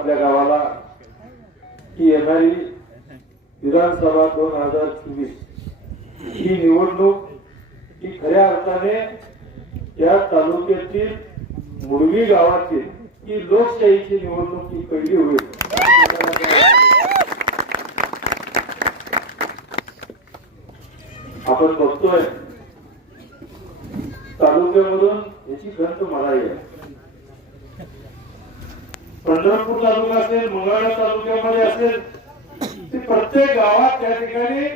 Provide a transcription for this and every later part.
आपल्या गावाला की येणारी विधानसभा 2024 ही निवडणूक ही खऱ्या अर्थाने या तालुक्यातील मुडवी गावातील ही लोकशाहीची निवडणूक ही पहिली होईल. आपण बघतोय तालुक्यामधून याची गंध मला आहे. पंढरपूर तालुका असेल, मंगळवेढा तालुक्यामध्ये असेल, ते प्रत्येक गावात त्या ठिकाणी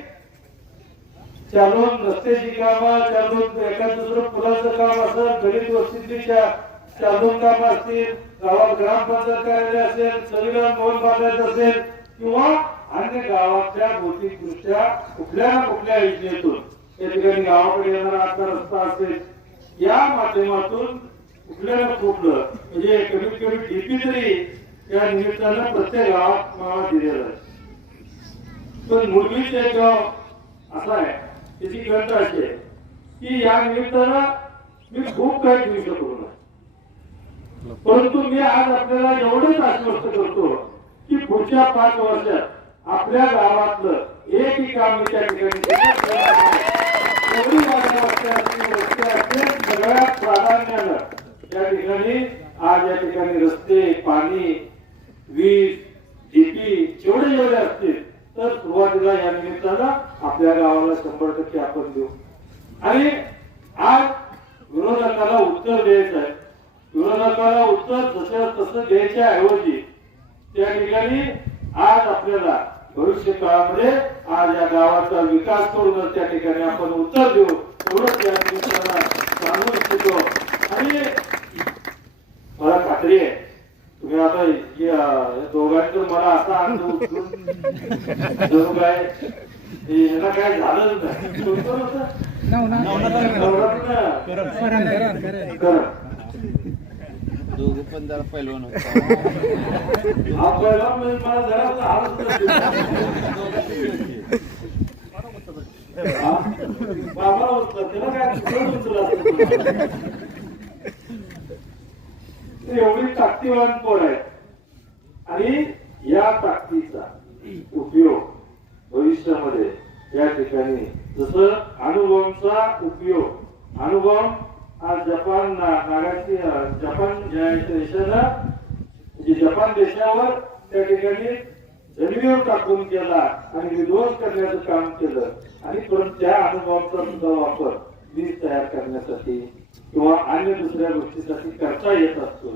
चालून रस्त्याची कामं, चालून एखाद दुसरं पुलाचं काम असेल, गरीब वस्तीतली चालून काम असतील, गावात ग्रामपंचायत कार्यालय असेल, सगळीकडे मोल बांधायचं असेल किंवा अन्य गावातल्या भौतिक दृष्ट्या कुठल्या ना कुठल्या योजनेतून त्या ठिकाणी गावाकडे येणारा आजचा रस्ता असेल, या माध्यमातून कुठल्या ना कुठलं म्हणजे कमीत कमी डीपी तरी या निमित्तानं प्रत्येक गावात मला दिलेलं आहे. पण मुलगीच एक गाव असा आहे, त्याची गंध अशी आहे की या निमित्तानं मी खूप काही देऊ शकतो नाही, परंतु मी आज आपल्याला एवढंच आश्वस्त करतो की पुढच्या 5 वर्षात आपल्या गावातलं एकही काम मी त्या ठिकाणी सगळ्यात प्राधान्यानं त्या ठिकाणी आज या ठिकाणी रस्ते, पाणी, वीज, डीपी जेवढे असतील तर सुरुवातीला या निमित्तानं आपल्या गावाला 100% आपण देऊ. आणि आज विरोधकाला उत्तर द्यायचं आहे. विरोधकाला उत्तर जसं तसं द्यायच्या ऐवजी त्या ठिकाणी आज आपल्याला भविष्य काळामध्ये आज या गावाचा विकास करून त्या ठिकाणी आपण उत्तर देऊ एवढंच या निमित्तानं सांगू इच्छितो. आणि मला खात्री आहे तुम्ही आता या दोघांचं मला असा अनुभव जणू काय यांना काय झालं नाही. दोघं पण जरा पहिलवान होता. हा पहिलवान म्हणजे मला जरा बाबा होतं त्याला काय एवढी ताकदीवान पोर आहे. आणि या ताकदीचा उपयोग भविष्यामध्ये या ठिकाणी जसं अणुबॉम्बचा उपयोग अणुबॉम्ब आज जपान देशानं जपान देशावर त्या ठिकाणी जमिनीवर टाकून केला आणि विध्वंस करण्याचं काम केलं. आणि परंतु त्या अणुबॉम्बचा सुद्धा वापर वीज तयार करण्यासाठी किंवा अन्य दुसऱ्या गोष्टीसाठी करता येत असतो.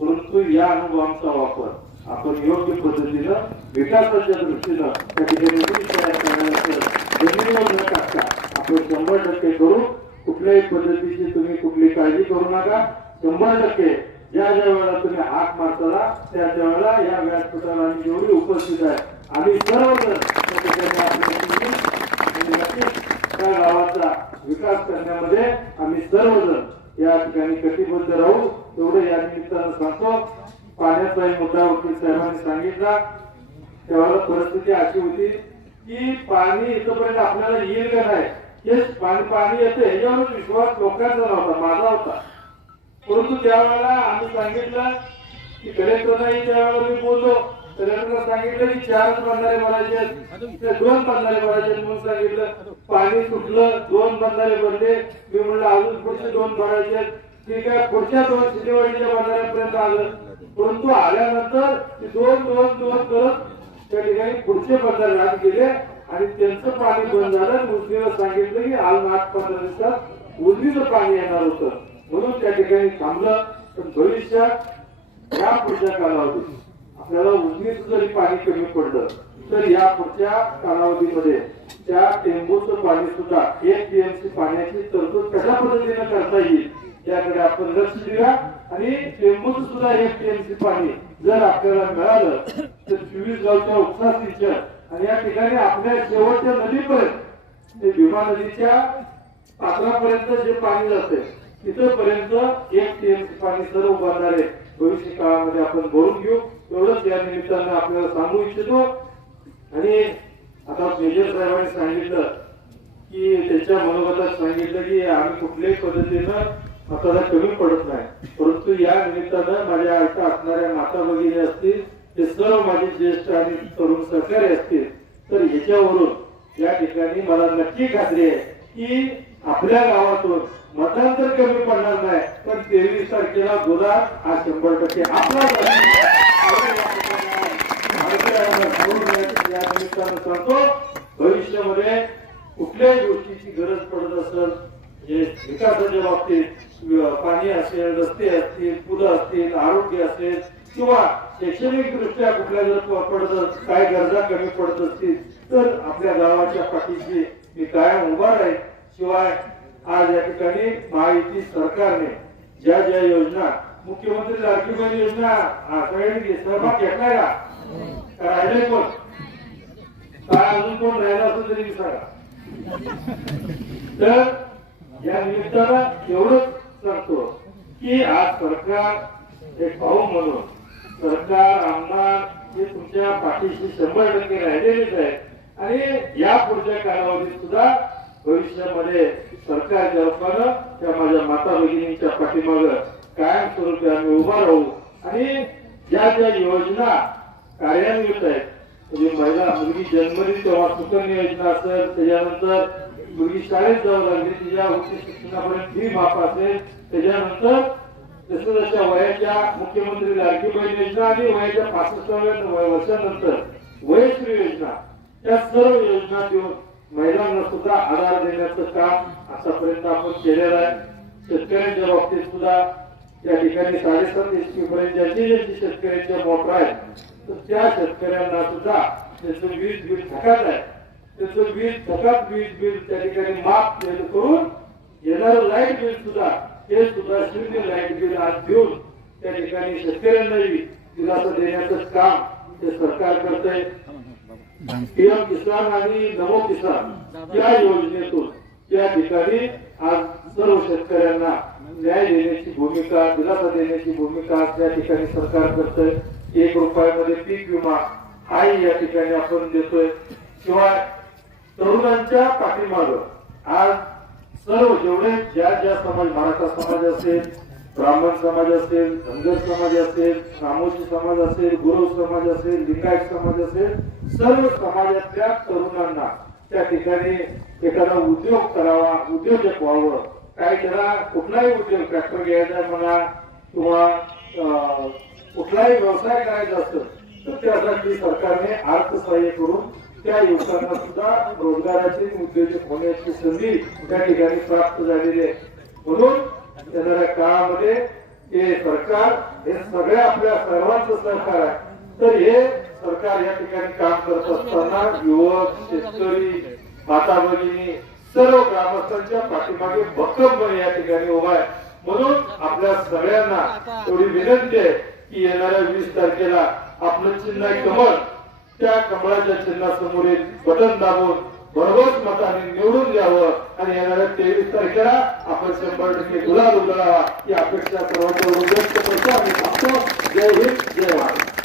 परंतु या अणुबॉम्बचा वापर आपण योग्य पद्धतीनं विकासाच्या दृष्टीनं त्या ठिकाणी वीज तयार करण्याचं जमिनीवर न टाकता आपण 100% करू. कुठल्याही पद्धतीची तुम्ही कुठली काळजी करू नका. 100% ज्या ज्या वेळेला तुम्ही हात मारताना त्या वेळेला या व्यासपीठाला आम्ही जेवढी उपस्थित आहे आम्ही सर्वजण त्या ठिकाणी त्या गावाचा विकास करण्यामध्ये आम्ही सर्वजण या ठिकाणी कटिबद्ध राहू एवढं या निमित्तानं सांगतो. पाण्याचाही मुद्दा वकील साहेबांनी सांगितला. त्यावेळेला परिस्थिती अशी होती की पाणी इथपर्यंत आपल्याला येईल का नाही हे पाणी येतं ह्याच्यावर विश्वास लोकांचा नव्हता, माझा होता. परंतु त्यावेळेला आम्ही सांगितलं की कलेक्टरलाही त्यावेळेला मी बोललो. कलेक्टरला सांगितलं की 4 बंधारे भरायचे, 2 बंधारे भरायचे म्हणून सांगितलं. पाणी सुटलं, 2 बंधारे भरले. मी म्हणलं अजून पुढचे 2 भरायचे. ठीक आहे, पुढच्या 2 शिदेवाडीच्या बंधाऱ्यापर्यंत आलं. परंतु आल्यानंतर 2 करत त्या ठिकाणी पुढचे बंधारे राहत गेले आणि त्यांचं पाणी बंद झालं. उजनीला सांगितलं की आज 8-15 दिवसात उजनीचं पाणी येणार होतं म्हणून त्या ठिकाणी थांबलं. पण भविष्यात या पुढच्या कालावधीत आपल्याला उजनीचं जरी पाणी कमी पडलं तर या पुढच्या कालावधीमध्ये त्या टेंबूचं पाणी सुद्धा 1 टीएमसी पाण्याची तरतूद कशा पद्धतीने करता येईल याकडे आपण लक्ष देऊया. आणि टेंबूचं सुद्धा 1 टीएमसी पाणी जर आपल्याला मिळालं तर 24 गावच्या उपसा सिंचन आणि या ठिकाणी आपल्या शेवटच्या नदीपर्यंत ते भीमा नदीच्या पात्रापर्यंत जे पाणी जाते तिथपर्यंत 1 टीएमसी पाणी सर्व बंधारे भविष्य काळामध्ये आपण भरून घेऊ एवढंच या निमित्तानं आपल्याला सांगू इच्छितो. आणि आता मेजर साहेबांनी सांगितलं की त्याच्या मनोगतात सांगितलं की आम्ही कुठल्याही पद्धतीनं मताला कमी पडत नाही. परंतु या निमित्तानं माझ्या आईचा असणाऱ्या माता भगिनी असतील ते सर्व माझे ज्येष्ठ आणि तरुण सहकारी असतील, तर याच्यावरून या ठिकाणी मला नक्की खात्री आहे की आपल्या गावातून मतदान तर कमी पडणार नाही, पण 23 तारखेला गुलाब हा 100% आपला या निमित्तानं सांगतो, भविष्यामध्ये कुठल्याही गोष्टीची गरज पडत असेल, जे विकासाच्या बाबतीत पाणी असेल, रस्ते असतील, पुलं असतील, आरोग्य असेल किंवा शैक्षणिक दृष्ट्या कुठल्या जर पडत काय गरजा कमी पडत असतील, तर आपल्या गावाच्या पाठीशी मी कायम उभा राहील. शिवाय आज या ठिकाणी महायुती सरकारने ज्या ज्या योजना, मुख्यमंत्री लाडकी बहीण योजना सगळ्यांनी सहभाग घेतलाय का? राहिले कोण? काय अजून कोण राहिला असेल तरी मी सांगा. तर या निमित्तानं एवढंच सांगतो की आज सरकार एक भाऊ म्हणून सरकार आमदार हे तुमच्या पाठीशी 100% राहिलेलेच आहे आणि या पुढच्या कालावधीत सुद्धा भविष्यामध्ये सरकारच्या रूपानं त्या माझ्या माता भगिनींच्या पाठीमागं कायमस्वरूपी आम्ही उभा राहू आणि ज्या ज्या योजना कार्यान्वित आहेत, म्हणजे महिला मुलगी जन्मली तेव्हा सुकन्या योजना असेल, त्याच्यानंतर मुलगी शाळेत जाऊ लागली तिच्या उच्च शिक्षणापर्यंत फी माफ असेल, त्याच्यानंतर जसं वयाच्या मुख्यमंत्री लाडकी बहीण योजना आणि वयाच्या 65व्या वर्षानंतर वयश्री योजना, या सर्व योजना देऊन महिलांना सुद्धा आधार देण्याचं काम आतापर्यंत आपण केलेलं आहे. शेतकऱ्यांच्या बाबतीत सुद्धा या ठिकाणी 7.5 HP पर्यंत ज्यांची शेतकऱ्यांच्या मोटर आहेत, तर त्या शेतकऱ्यांना सुद्धा त्याचं वीज बिल थकात आहे, त्याचं वीज बिल त्या ठिकाणी माफ करून येणारं लाईट बिल सुद्धा हे सुद्धा 0 लाईट बिल आज देऊन त्या ठिकाणी शेतकऱ्यांनाही दिलासा देण्याचं काम हे सरकार करतंय. पीएम किसान आणि नमो किसान या योजनेतून त्या ठिकाणी आज सर्व शेतकऱ्यांना न्याय देण्याची भूमिका, दिलासा देण्याची भूमिका त्या ठिकाणी सरकार करतंय. 1 रुपयामध्ये पीक विमा हाही या ठिकाणी आपण देतोय. शिवाय तरुणांच्या पाठीमागं आज सर्व जेवढे ज्या ज्या समाज, मराठा समाज असेल, ब्राह्मण समाज असेल, धनगर समाज असेल, रामोशी समाज असेल, गुरव समाज असेल, लिंगायत समाज असेल, सर्व समाजातल्या तरुणांना त्या ठिकाणी एखादा उद्योग करावा, उद्योजक व्हावं, काय करा, कुठलाही उद्योग, ट्रॅक्टर घ्यायचा म्हणा किंवा कुठलाही व्यवसाय करायचा असेल तर त्यासाठी सरकारने अर्थसहाय्य करून त्या युवकांना सुद्धा रोजगाराचे उद्योजक होण्याची संधी त्या ठिकाणी प्राप्त झालेली आहे. म्हणून येणाऱ्या काळामध्ये हे सरकार हे सगळ्या आपल्या सर्वांचं सरकार आहे. तर हे सरकार या ठिकाणी काम करत असताना युवक, शेतकरी, माता भगिनी सर्व ग्रामस्थांच्या पाठीमागे भक्कमपणे या ठिकाणी उभा आहे. म्हणून आपल्या सगळ्यांना एवढी विनंती आहे की येणाऱ्या 20 तारखेला आपलं चिन्ह आहे कमळ, त्या कमळाच्या चिन्हासमोर एक बटन दाबून भरघोस मताने निवडून द्यावं आणि येणाऱ्या 23 तारखेला आपण 100% गुलाल उधळावा ही अपेक्षा सर्वांच्या व्यक्त करतो आणि सांगतो. जय हिंद, जय भारत.